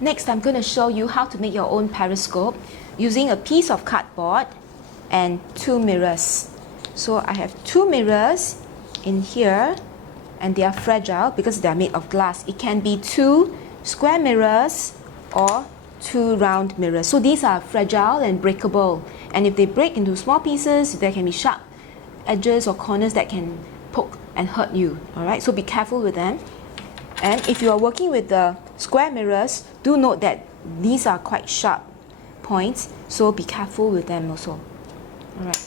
Next, I'm going to show you how to make your own periscope using a piece of cardboard and 2 mirrors. So I have 2 mirrors in here, and they are fragile because they are made of glass. It can be 2 square mirrors or 2 round mirrors. So these are fragile and breakable, and if they break into small pieces, there can be sharp edges or corners that can poke and hurt you. Alright, so be careful with them. And if you are working with the square mirrors, do note that these are quite sharp points, so be careful with them also. Alright,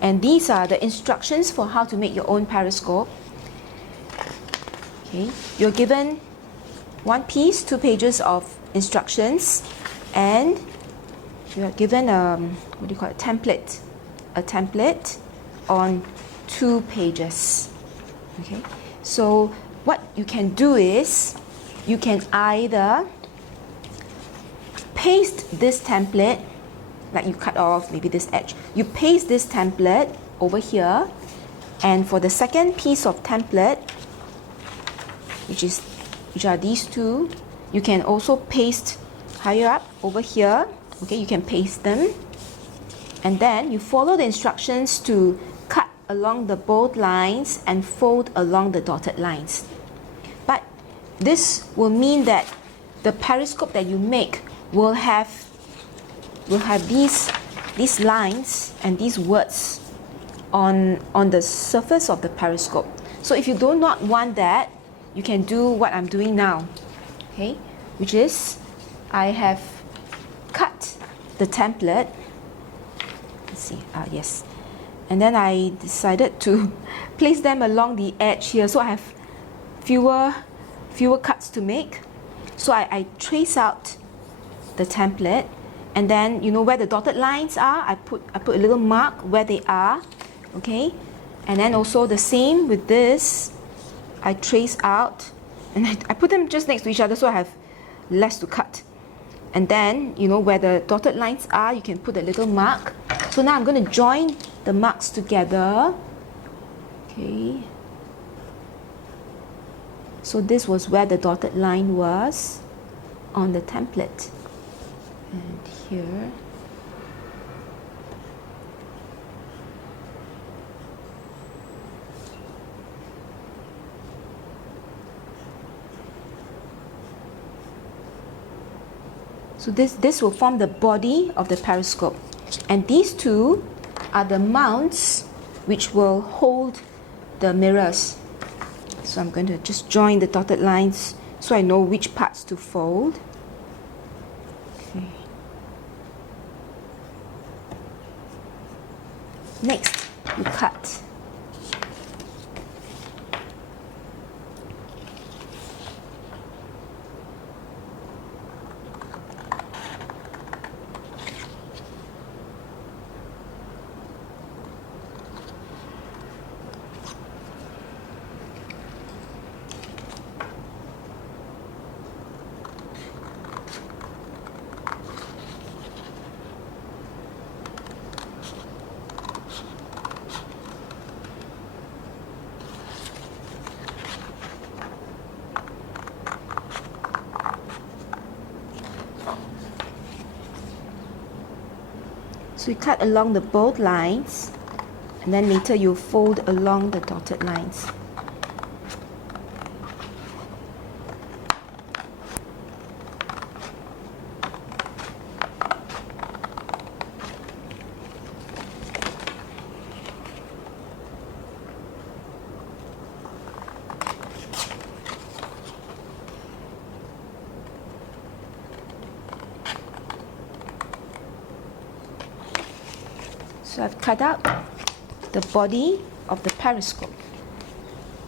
and these are the instructions for how to make your own periscope. Okay, you're given 1 piece, 2 pages of instructions, and you are given a template on 2 pages. Okay, so what you can do is you can either paste this template, like you cut off maybe this edge, you paste this template over here, and for the second piece of template, which are these 2, you can also paste higher up over here. Okay, you can paste them, and then you follow the instructions to cut along the bold lines and fold along the dotted lines. But this will mean that the periscope that you make will have these lines and these words on the surface of the periscope. So if you do not want that, you can do what I'm doing now. Okay, which is I have cut the template. Let's see, yes, and then I decided to place them along the edge here, so I have fewer cuts to make. So I trace out the template, and then you know where the dotted lines are, I put a little mark where they are. Okay, and then also the same with this, I trace out, and I put them just next to each other so I have less to cut. And then you know where the dotted lines are, you can put a little mark. So now I'm going to join the marks together. Okay, so this was where the dotted line was on the template, and here. So this will form the body of the periscope, and these 2 are the mounts which will hold the mirrors. So I'm going to just join the dotted lines so I know which parts to fold. Okay. Next, you cut. So you cut along the bold lines, and then later you fold along the dotted lines. So I've cut out the body of the periscope.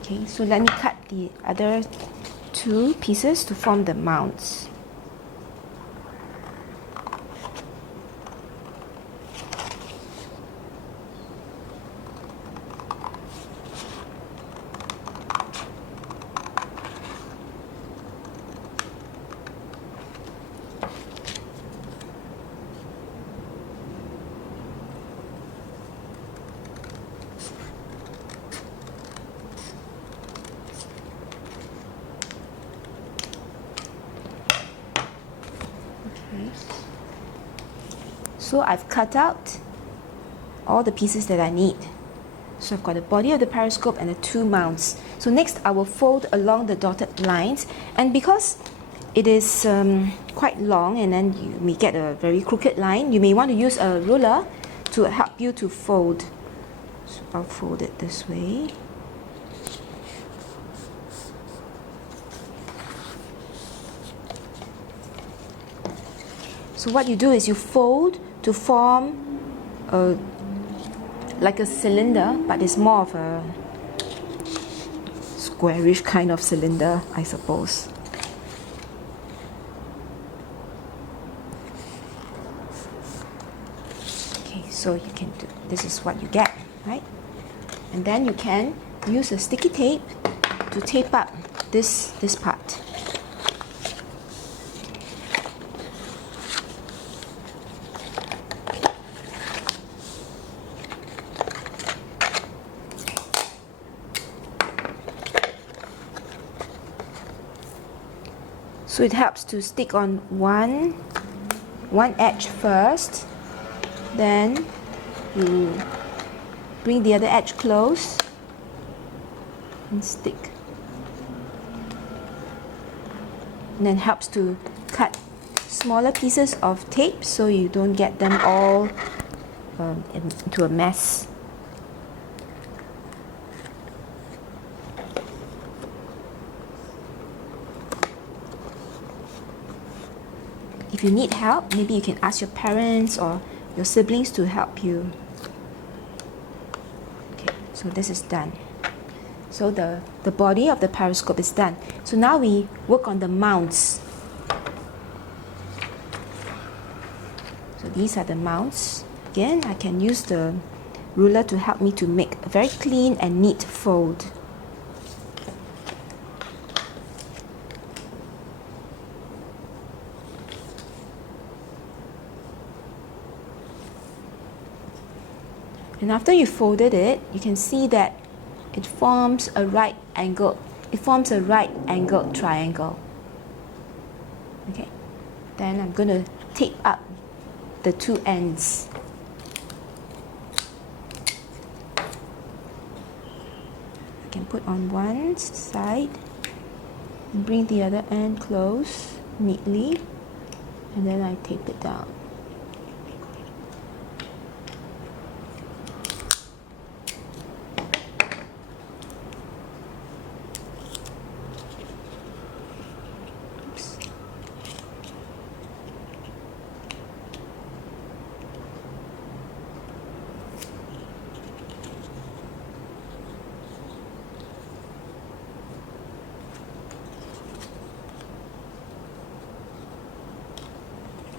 Okay, so let me cut the other 2 pieces to form the mounts. So I've cut out all the pieces that I need. So I've got the body of the periscope and the two mounts. So next I will fold along the dotted lines, and because it is quite long and then you may get a very crooked line, you may want to use a ruler to help you to fold. So I'll fold it this way. So what you do is you fold to form like a cylinder, but it's more of a squarish kind of cylinder, I suppose. Okay, so you can do, this is what you get, right? And then you can use a sticky tape to tape up this part. So it helps to stick on one edge first, then you bring the other edge close and stick. And then helps to cut smaller pieces of tape so you don't get them all into a mess. If you need help, maybe you can ask your parents or your siblings to help you. Okay, so this is done. So the body of the periscope is done. So now we work on the mounts. So these are the mounts. Again, I can use the ruler to help me to make a very clean and neat fold. And after you folded it, you can see that it forms a right angle. It forms a right angled triangle. Okay. Then I'm going to tape up the two ends. I can put on one side and bring the other end close neatly, and then I tape it down.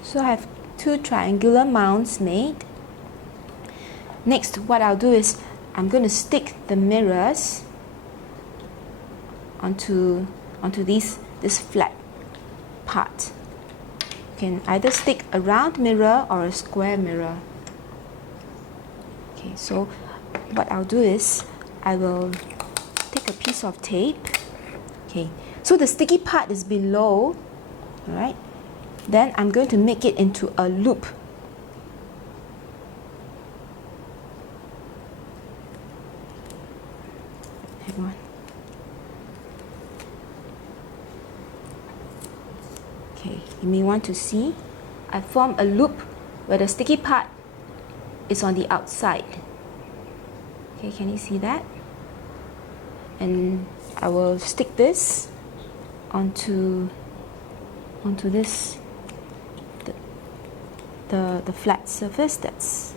So I have two triangular mounts made. Next, what I'll do is I'm going to stick the mirrors onto this flat part. You can either stick a round mirror or a square mirror. Okay, so what I'll do is I will take a piece of tape. Okay, so the sticky part is below, all right? Then I'm going to make it into a loop. Hang on. Okay, you may want to see I form a loop where the sticky part is on the outside. Okay, can you see that? And I will stick this onto this the flat surface that's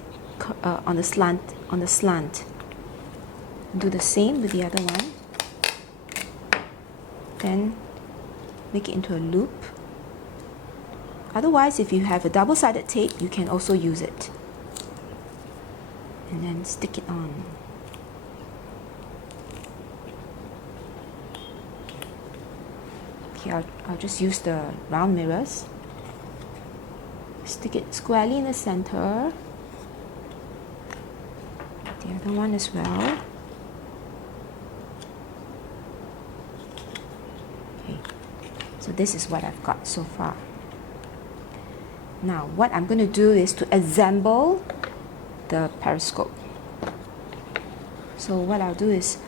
on the slant. Do the same with the other one. Then make it into a loop. Otherwise, if you have a double-sided tape, you can also use it. And then stick it on. Okay, I'll just use the round mirrors. Stick it squarely in the center. The other one as well. Okay, so this is what I've got so far. Now what I'm going to do is to assemble the periscope. So what I'll do is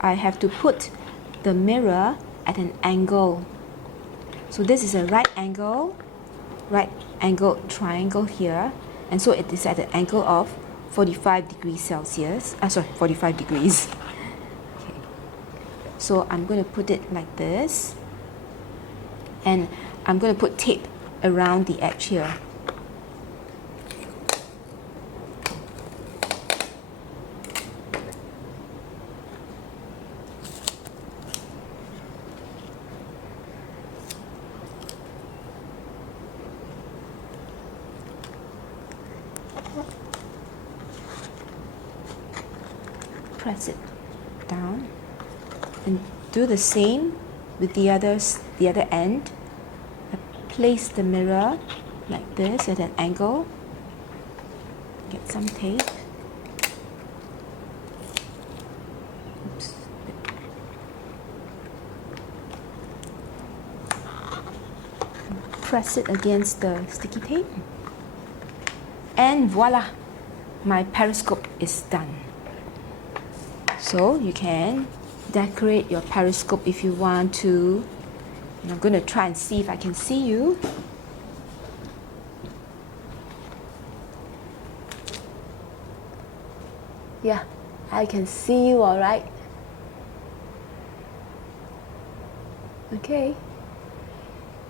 I have to put the mirror at an angle. So this is a right angled triangle here, and so it is at an angle of 45 degrees Celsius. 45 degrees. Okay. So I'm going to put it like this, and I'm going to put tape around the edge here. Press it down and do the same with the other end. Place the mirror like this at an angle. Get some tape. Oops. Press it against the sticky tape. And voila! My periscope is done. So you can decorate your periscope if you want to. And I'm going to try and see if I can see you. Yeah, I can see you all right. Okay.